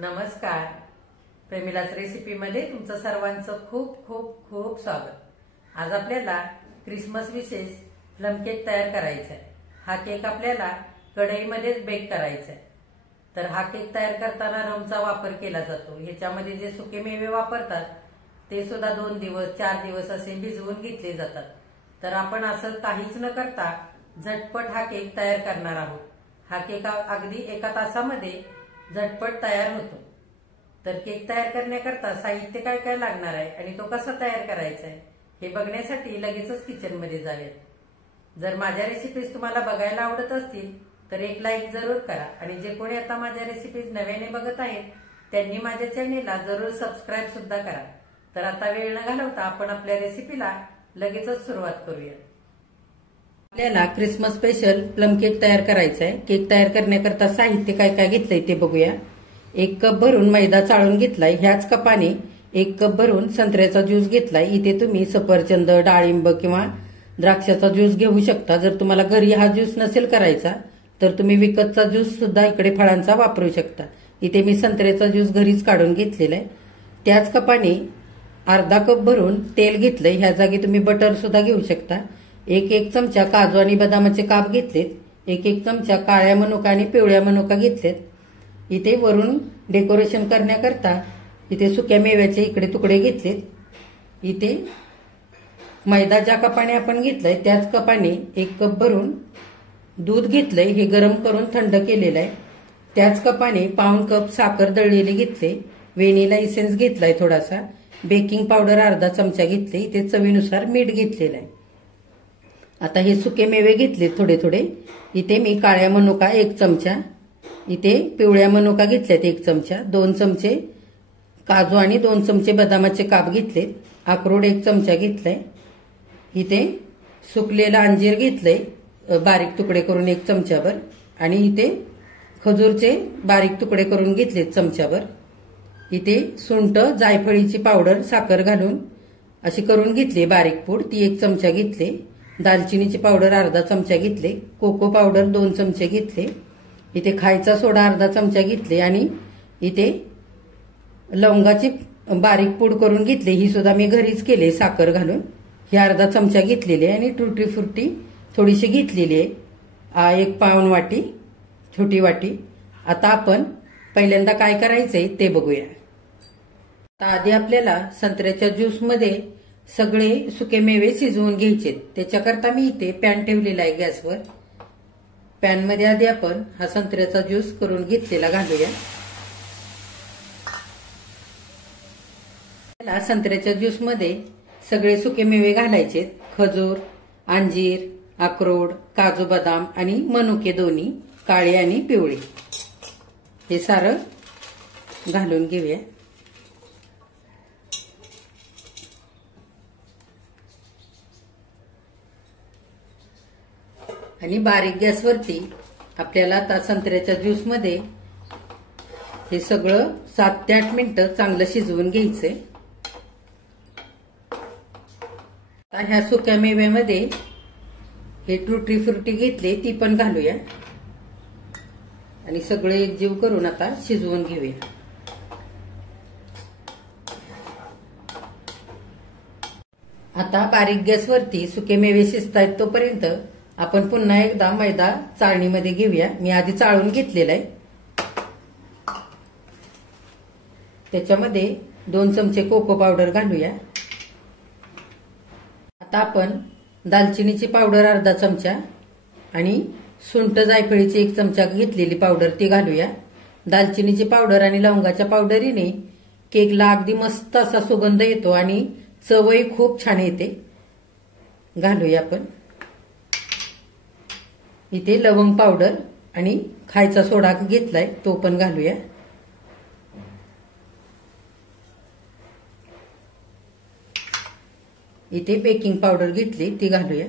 नमस्कार. प्रेमिलाच रेसिपीमध्ये तुमचं सर्वांचं खूप खूप खूप स्वागत. आज आपल्याला क्रिसमस विशेष प्लम केक तयार करायचा आहे. हा केक आपल्याला कढईमध्येच बेक करायचा आहे. तर हा केक तयार करताना रमचा वापर केला जातो. ह्याच्यामध्ये जे सुके मेवे वापरतात ते सुद्धा 2 दिवस 4 दिवस असे भिजवून घेतले जातात. तर आपण असं काहीच न करता झटपट हा केक तयार करणार आहोत. हा केक अगदी 1 तासामध्ये झटपट तयार होतो. तर केक तयार करण्याकरता साहित्य काय काय लागणार आहे आणि तो कसा तयार करायचा आहे हे बघण्यासाठी लगेचच किचनमध्ये जाऊयात. जर माझ्या रेसिपीज तुम्हाला बघायला आवडत असतील तर एक लाईक जरूर करा आणि जे कोणी आता माझ्या रेसिपीज नव्याने बघत आहेत त्यांनी माझ्या चॅनेलला जरूर सबस्क्राईब सुद्धा करा. तर आता वेळ न घालवता आपण आपल्या रेसिपीला लगेचच सुरुवात करूया. आपल्याला क्रिसमस स्पेशल प्लम केक तयार करायचा आहे. केक तयार करण्याकरता साहित्य काय काय घेतलंय ते बघूया. 1 कप भरून मैदा चाळून घेतलाय. ह्याच कपाने 1 कप भरून संत्र्याचा ज्यूस घेतलाय. इथे तुम्ही सफरचंद, डाळिंब किंवा द्राक्षाचा ज्यूस घेऊ शकता. जर तुम्हाला घरी हा ज्यूस नसेल करायचा तर तुम्ही विकतचा ज्यूस सुद्धा इकडे फळांचा वापरू शकता. इथे मी संत्र्याचा ज्यूस घरीच काढून घेतलेला आहे. त्याच कपाने अर्धा कप भरून तेल घेतलंय. ह्या जागी तुम्ही बटर सुद्धा घेऊ शकता. 1 चमचा काजू आणि बदामाचे काप घेतलेत. 1 चमचा काळ्या मनुका आणि पिवळ्या मनुका घेतलेत. इथे वरून डेकोरेशन करण्याकरता इथे सुक्या मेव्याचे इकडे तुकडे घेतलेत. इथे मैदा ज्या कपाने आपण घेतलाय त्याच कपाने 1 कप भरून दूध घेतलंय. हे गरम करून थंड केलेलं आहे. त्याच कपाने पाऊण कप साखर दळलेली घेतले. व्हॅनिला इसेन्स घेतलाय थोडासा. बेकिंग पावडर अर्धा चमचा घेतले. इथे चवीनुसार मीठ घेतलेलं आहे. आता हे सुके मेवे घेतले थोडे थोडे. इथे मी काळ्या मनुका 1 चमचा, इथे पिवळ्या मनुका घेतल्यात 1 चमचा, 2 चमचे काजू आणि 2 चमचे बदामाचे काप घेतले. अक्रोड 1 चमचा घेतलाय. इथे सुकलेला अंजीर घेतलंय बारीक तुकडे करून 1 चमचाभर आणि इथे खजूरचे बारीक तुकडे करून घेतले चमचाभर. इथे सुंठ, जायफळीची पावडर साखर घालून अशी करून घेतली बारीक पूड, ती 1 चमचा घेतले. दालचिनीची पावडर अर्धा चमचा घेतले. कोको पावडर 2 चमचे घेतले. इथे खायचा सोडा अर्धा चमचा घेतले आणि इथे लवंगाची बारीक पूड करून घेतली. ही सुद्धा मी घरीच केले साखर घालून. ही अर्धा चमचा घेतलेली आहे आणि टुटी फ्रुटी थोडीशी घेतलेली आहे. 1 पाऊण वाटी, छोटी वाटी. आता आपण पहिल्यांदा काय करायचंय ते बघूया. आता आधी आपल्याला संत्र्याच्या ज्यूसमध्ये सगळे सुके मेवे शिजवून घ्यायचे. त्याच्याकरता मी इथे पॅन ठेवलेला आहे गॅसवर. पॅनमध्ये आधी आपण हा संत्र्याचा ज्यूस करून घेतलेला घालूया. संत्र्याच्या ज्यूसमध्ये सगळे सुके मेवे घालायचे. खजूर, अंजीर, अक्रोड, काजू बदाम आणि मनुके दोन्ही, काळे आणि पिवळे, हे सारं घालून घेऊया. आणि बारीक गॅसवरती आपल्याला आता संत्र्याच्या ज्यूसमध्ये हे सगळं 7 ते 8 मिनिटं चांगलं शिजवून घ्यायचंय. आता ह्या सुक्या मेव्यामध्ये हे टुटी फ्रुटी घेतले ती पण घालूया आणि सगळे एकजीव करून आता शिजवून घेऊया. आता बारीक गॅसवरती सुके मेवे शिजतायत तोपर्यंत आपण पुन्हा एकदा मैदा चाळणीमध्ये घेऊया. मी आधी चाळून घेतलेला आहे. त्याच्यामध्ये 2 चमचे कोको पावडर घालूया. आता आपण दालचिनीची पावडर अर्धा चमचा आणि सुंठ जायफळीची 1 चमचा घेतलेली पावडर ती घालूया. दालचिनीची पावडर आणि लवंगाच्या पावडरीने केकला अगदी मस्त असा सुगंध येतो आणि चवही खूप छान येते. घालूया आपण. इथे लवंग पावडर आणि खायचा सोडा घेतलाय तो पण घालूया. इथे बेकिंग पावडर घेतली ती घालूया.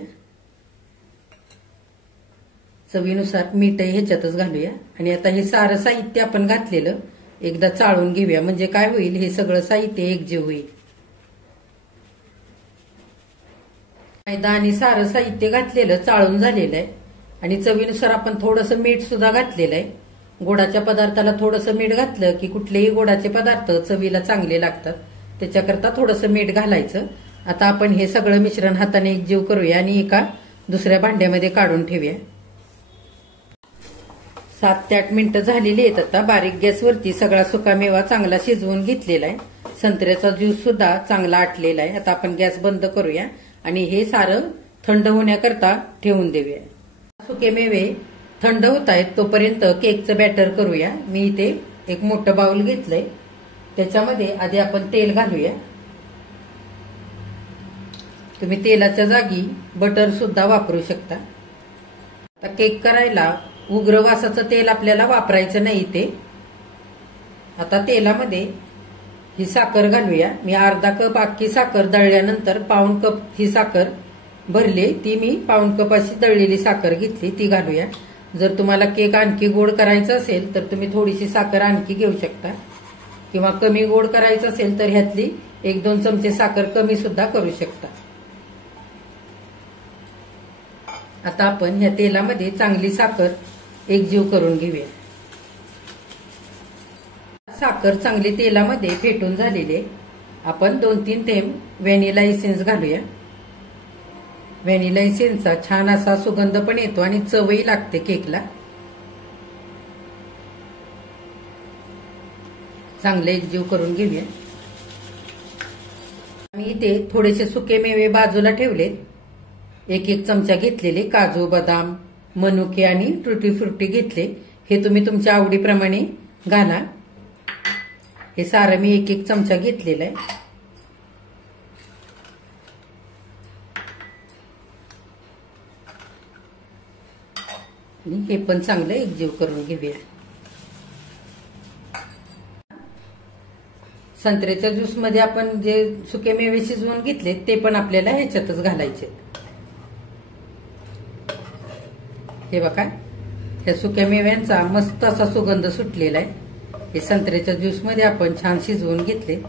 चवीनुसार मीठही ह्याच्यातच घालूया. आणि आता हे सारं साहित्य आपण घातलेलं एकदा चाळून घेऊया. म्हणजे काय होईल, हे सगळं साहित्य एकजीव होईल. मैदा आणि सारं साहित्य घातलेलं चाळून झालेलं आहे आणि चवीनुसार आपण थोडंसं मीठ सुद्धा घातलेलं आहे. गोडाच्या पदार्थाला थोडंसं मीठ घातलं की कुठलेही गोडाचे पदार्थ चवीला चांगले लागतात, त्याच्याकरता थोडंसं मीठ घालायचं. आता आपण हे सगळं मिश्रण हाताने एकजीव करूया आणि एका दुसऱ्या भांड्यामध्ये काढून ठेवूया. 7 ते 8 मिनिटं झालेली आहेत. आता बारीक गॅसवरती सगळा सुकामेवा चांगला शिजवून घेतलेला आहे. संत्र्याचा ज्यूस सुद्धा चांगला आटलेला आहे. आता आपण गॅस बंद करूया आणि हे सारं थंड होण्याकरता ठेवून देऊया. सुके मेवे थंड होत आहेत तोपर्यंत केकचं बॅटर करूया. मी इथे एक मोठं बाउल घेतलंय, त्याच्यामध्ये आधी आपण तेल घालूया. तुम्ही तेलाच्या जागी बटर सुद्धा वापरू शकता. आता केक करायला उग्र वासाचं तेल आपल्याला वापरायचं नाही ते. आता तेलामध्ये ही साखर घालूया. मी अर्धा कप अख्खी साखर दळल्यानंतर पाऊण कप ही साखर भरली, ती मी पाऊण कप अशी दळलेली साखर घेतली, ती घालूया. जर तुम्हाला केक आणखी गोड करायचा असेल तर तुम्ही थोडीशी साखर आणखी घेऊ शकता, किंवा कमी गोड करायचं असेल तर ह्यातली 1-2 चमचे साखर कमी सुद्धा करू शकता. आता आपण ह्या तेलामध्ये चांगली साखर एकजीव करून घेऊया. साखर चांगली तेलामध्ये फेटून झालेली. आपण 2-3 थेंब व्हॅनिला इसेन्स घालूया. व्हॅनिला इसेन्सचा छान असा सुगंध पण येतो आणि चवही लागते केकला. चांगले एकजीव करून घेऊया. मी इथे थोडेसे सुके मेवे बाजूला ठेवलेत. 1 चमचा घेतलेले काजू, बदाम, मनुके आणि टुटी फ्रुटी घेतले. हे तुम्ही तुमच्या आवडीप्रमाणे घाला. हे सारं मी 1 चमचा घेतलेलं आहे. आणि हे पण चांगलं एकजीव करून घेऊया. संत्र्याच्या ज्यूस मध्ये आपण जे सुके मेवे शिजवून घेतले ते पण आपल्याला ह्याच्यातच घालायचे. हे बघा, या सुक्या मेव्यांचा मस्त असा सुगंध सुटलेला आहे. हे संत्र्याच्या ज्यूस मध्ये आपण छान शिजवून घेतले.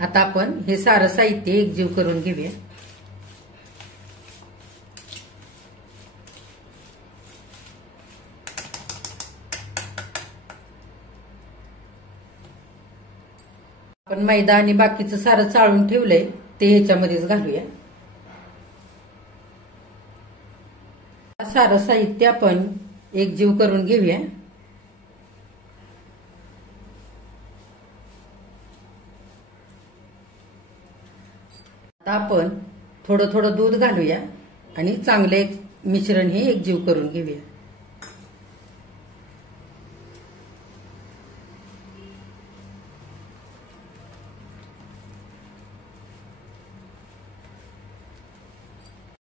आता आपण हे सारं साहित्य एकजीव करून घेऊया. आपण मैदा आणि बाकीचं सारं चाळून ठेवलंय ते ह्याच्यामध्येच घालूया. सारं साहित्य आपण एकजीव करून घेऊया. आता आपण थोडं थोडं दूध घालूया आणि चांगले मिश्रण हे एकजीव करून घेऊया.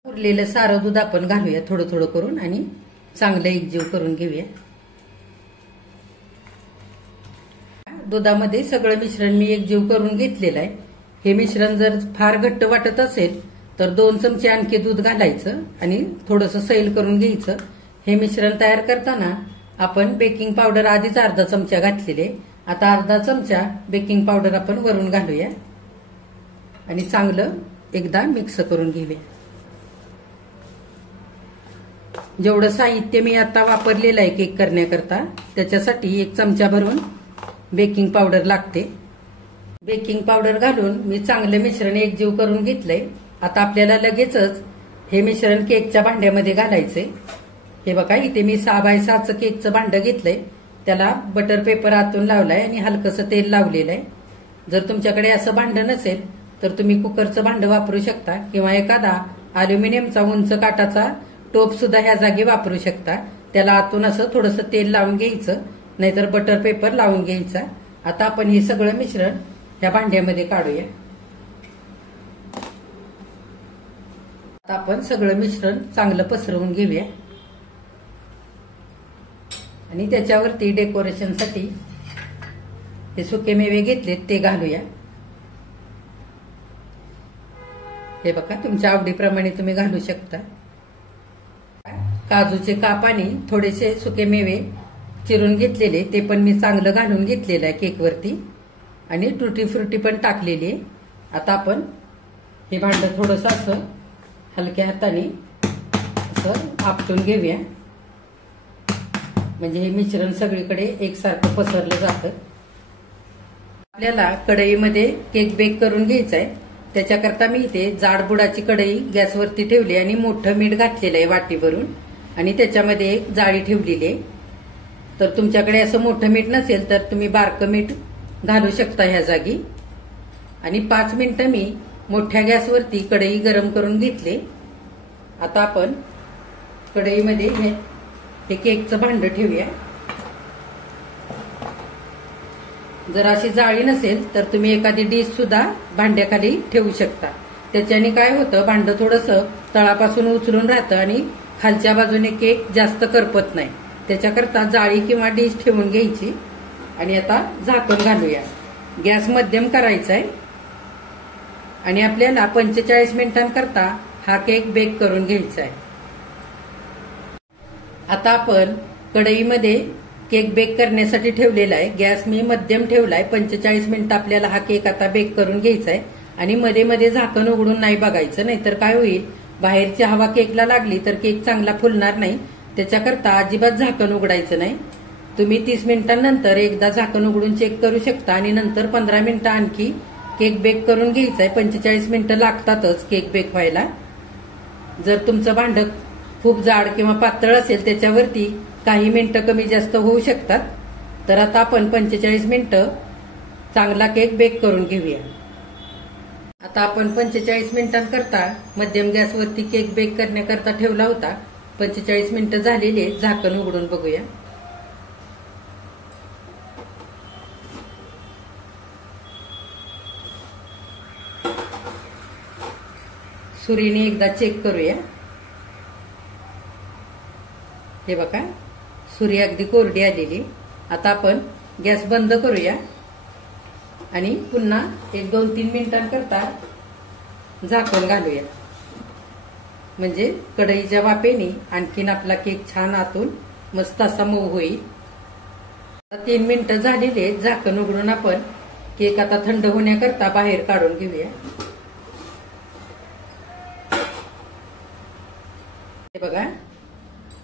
उरलेलं सारं दूध आपण घालूया थोडं थोडं करून आणि चांगलं एकजीव करून घेऊया. दुधामध्ये सगळं मिश्रण मी एकजीव करून घेतलेलं आहे. हे मिश्रण जर फार घट्ट वाटत असेल तर 2 चमचे आणखी दूध घालायचं आणि थोडंसं सैल करून घ्यायचं. हे मिश्रण तयार करताना आपण बेकिंग पावडर आधीच अर्धा चमचा घातलेले, आता अर्धा चमचा बेकिंग पावडर आपण वरून घालूया आणि चांगलं एकदा मिक्स करून घेऊया. जेवढं साहित्य मी आता वापरलेलं आहे केक करण्याकरता त्याच्यासाठी 1 चमचा भरून बेकिंग पावडर लागते. बेकिंग पावडर घालून मी चांगलं मिश्रण एकजीव करून घेतलंय. आता आपल्याला लगेचच हे मिश्रण केकच्या भांड्यामध्ये घालायचंय. हे बघा, इथे मी 6x6 केकचं भांडं घेतलंय. त्याला बटर पेपर आतून लावलाय आणि हलकसं तेल लावलेलं आहे. जर तुमच्याकडे असं भांडं नसेल तर तुम्ही कुकरचं भांडं वापरू शकता किंवा एखादा अल्युमिनियमचा उंच काटाचा टोप सुद्धा ह्या जागी वापरू शकता. त्याला आतून असं थोडंसं तेल लावून घ्यायचं, नाहीतर बटर पेपर लावून घ्यायचा. आता आपण हे सगळं मिश्रण ह्या भांड्यामध्ये काढूया. आता आपण सगळं मिश्रण चांगलं पसरवून घेऊया आणि त्याच्यावरती डेकोरेशनसाठी हे सुके मेवे घेतलेत ते घालूया. हे बघा, तुमच्या आवडीप्रमाणे तुम्ही घालू शकता. काजूचे काप आणि थोडेसे सुके मेवे चिरून घेतलेले ते पण मी चांगलं घालून घेतलेलं आहे केकवरती आणि टुटी फ्रुटी पण टाकलेली आहे. आता आपण हे भांडं थोडंसं असं हलक्या हाताने असं आपटून घेऊया, म्हणजे हे मिश्रण सगळीकडे एकसारखं पसरलं जातं. आपल्याला कढईमध्ये केक बेक करून घ्यायचा आहे. त्याच्याकरता मी इथे जाड बुडाची कढई गॅसवरती ठेवली आणि मोठं मीठ घातलेलं आहे वाटी भरून, आणि त्याच्यामध्ये एक जाळी ठेवलेली आहे. तर तुमच्याकडे असं मोठं मीठ नसेल तर तुम्ही बारकं मीठ घालू शकता ह्या जागी. आणि 5 मिनिटं मी मोठ्या गॅसवरती कढई गरम करून घेतले. आता आपण कढईमध्ये हे केकचं भांडं ठेवूया. जर अशी जाळी नसेल तर तुम्ही एखादी डिश सुद्धा भांड्याखाली ठेवू शकता. त्याच्याने काय होतं, भांडं थोडंसं तळापासून उचलून राहतं आणि खालच्या बाजूने केक जास्त करपत नाही. त्याच्याकरता जाळी किंवा डिश ठेवून घ्यायची. आणि आता झाकण घालूया. गॅस मध्यम करायचा आहे आणि आपल्याला 45 मिनिटांकरता हा केक बेक करून घ्यायचा आहे. आता आपण कढईमध्ये केक बेक करण्यासाठी ठेवलेला आहे. गॅस मी मध्यम ठेवलाय. 45 मिनिटं आपल्याला हा केक आता बेक करून घ्यायचा आहे. आणि मध्ये मध्ये झाकण उघडून नाही बघायचं, नाहीतर काय होईल, बाहेरची हवा केकला लागली तर केक चांगला फुलणार नाही. त्याच्याकरता अजिबात झाकण उघडायचं नाही. तुम्ही 30 मिनिटांनंतर एकदा झाकण उघडून चेक करू शकता आणि नंतर 15 मिनिटं आणखी केक बेक करून घ्यायचा आहे. 45 मिनिटं लागतातच केक बेक व्हायला. जर तुमचं भांडं खूप जाड किंवा पातळ असेल त्याच्यावरती काही मिनिटं कमी जास्त होऊ शकतात. तर आता आपण 45 मिनिटं चांगला केक बेक करून घेऊया. आता आपण 45 मिनिटांकरता मध्यम गॅसवरती केक बेक करण्याकरता ठेवला होता. 45 मिनिटं झालेले, झाकण उघडून बघूया. सुरीने एकदा चेक करूया. हे बघा, सुरी अगदी कोरडी आलेली. आता आपण गॅस बंद करूया आणि पुन्हा 1-2-3 मिनिटांकरता झाकण घालूया, म्हणजे कढईच्या वाफेने आणखीन आपला केक छान आतून मस्त असा मऊ होईल. 3 मिनिटं झालेले, झाकण उघडून आपण केक आता थंड होण्याकरता बाहेर काढून घेऊया. हे बघा,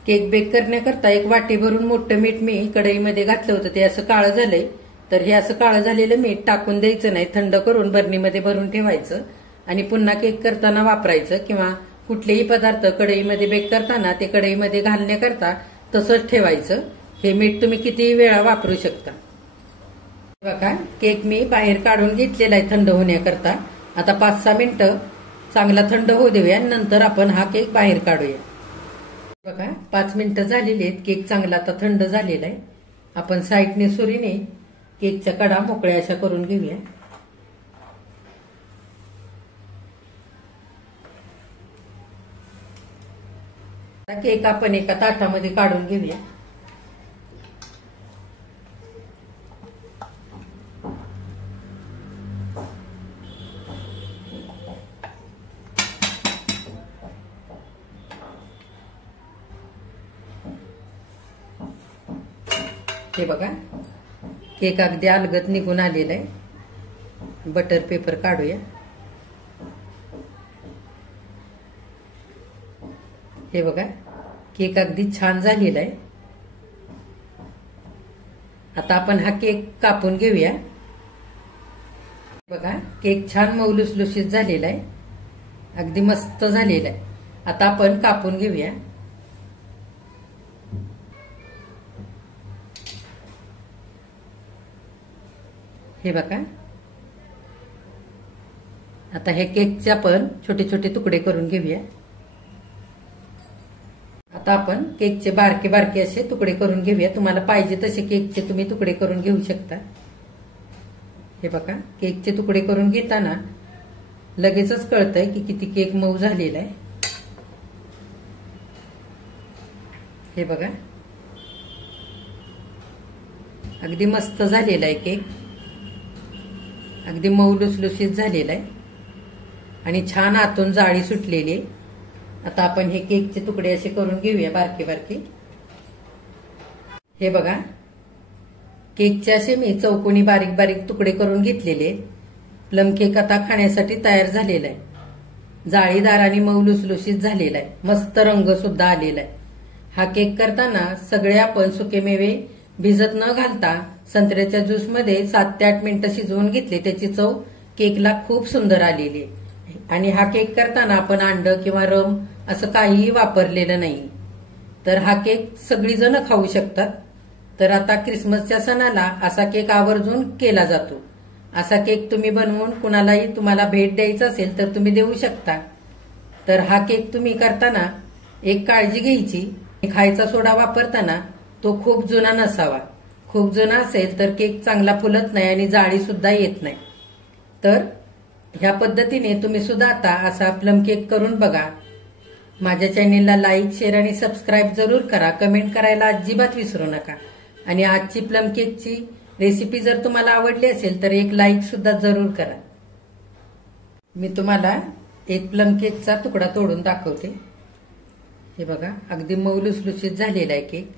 केक बेक करण्याकरता एक वाटी भरून मोठं मीठ मी कढईमध्ये घातलं होतं. ते असं काळं झालंय. तर हे असं काळं झालेलं मीठ टाकून द्यायचं नाही. थंड करून बरणीमध्ये भरून ठेवायचं आणि पुन्हा केक करताना वापरायचं. किंवा कुठलेही पदार्थ कढईमध्ये बेक करताना ते कढईमध्ये घालण्याकरता तसंच ठेवायचं. हे मीठ तुम्ही कितीही वेळा वापरू शकता. बघा, केक मी बाहेर काढून घेतलेला आहे थंड होण्याकरता. आता 5-6 मिनिटं चांगला थंड होऊ देऊया, नंतर आपण हा केक बाहेर काढूया. बघा, 5 मिनिटं झालेली आहेत. केक चांगला आता थंड झालेला आहे. आपण साईडने सुरीने केकच्या कडा मोकळ्या अशा करून घेऊया. केक आपण एका ताटामध्ये काढून घेऊया. हे बघा, केक अगदी अलगद निघून आलेला आहे. बटर पेपर काढूया. हे बघा, केक अगदी छान झालेला आहे. आता आपण हा केक कापून घेऊया. बघा, केक छान मऊ लुसलुशीत झालेला आहे. अगदी मस्त झालेला आहे. आता आपण कापून घेऊया. हे बघा, आता हे केकचे आपण छोटे छोटे तुकडे करून घेऊया. आता आपण केकचे बारके बारके असे तुकडे करून घेऊया. तुम्हाला पाहिजे तसे केकचे तुम्ही तुकडे करून घेऊ शकता. हे बघा, केकचे तुकडे करून घेताना लगेचच कळतंय की किती केक मऊ झालेला आहे. हे बघा, अगदी मस्त झालेला आहे केक. अगदी मऊ लुसलुशीत झालेला आहे आणि छान आतून जाळी सुटलेली आहे. आता आपण हे केकचे तुकडे असे करून घेऊया बारके बारके. हे बघा, केकचे असे मी चौकोनी बारीक बारीक तुकडे करून घेतलेले. प्लम केक आता खाण्यासाठी तयार झालेला आहे. जाळीदार आणि मऊ लुसलुशीत झालेला आहे. मस्त रंग सुद्धा आलेला आहे. हा केक करताना सगळे आपण सुकेमेवे भिजत न घालता संत्र्याच्या ज्यूसमध्ये 7 ते 8 मिनिटं शिजवून घेतले. त्याची चव केकला खूप सुंदर आलेली आहे. आणि हा केक करताना आपण अंड किंवा रम असं काहीही वापरलेलं नाही. तर हा केक सगळीजण खाऊ शकतात. तर आता क्रिसमसच्या सणाला असा केक आवर्जून केला जातो. असा केक तुम्ही बनवून कुणालाही तुम्हाला भेट द्यायचा असेल तर तुम्ही देऊ शकता. तर हा केक तुम्ही करताना एक काळजी घ्यायची, खायचा सोडा वापरताना तो खूप जुना नसावा. खूप जुना असेल तर केक चांगला फुलत नाही आणि जाळी सुद्धा येत नाही. तर ह्या पद्धतीने तुम्ही सुद्धा आता असा प्लम केक करून बघा. माझ्या चॅनेलला लाईक, शेअर आणि सबस्क्राईब जरूर करा. कमेंट करायला अजिबात विसरू नका. आणि आजची प्लम केकची रेसिपी जर तुम्हाला आवडली असेल तर एक लाईक सुद्धा जरूर करा. मी तुम्हाला एक प्लम केकचा तुकडा तोडून दाखवते. हे बघा, अगदी मऊ लुसलुशीत झालेला आहे केक.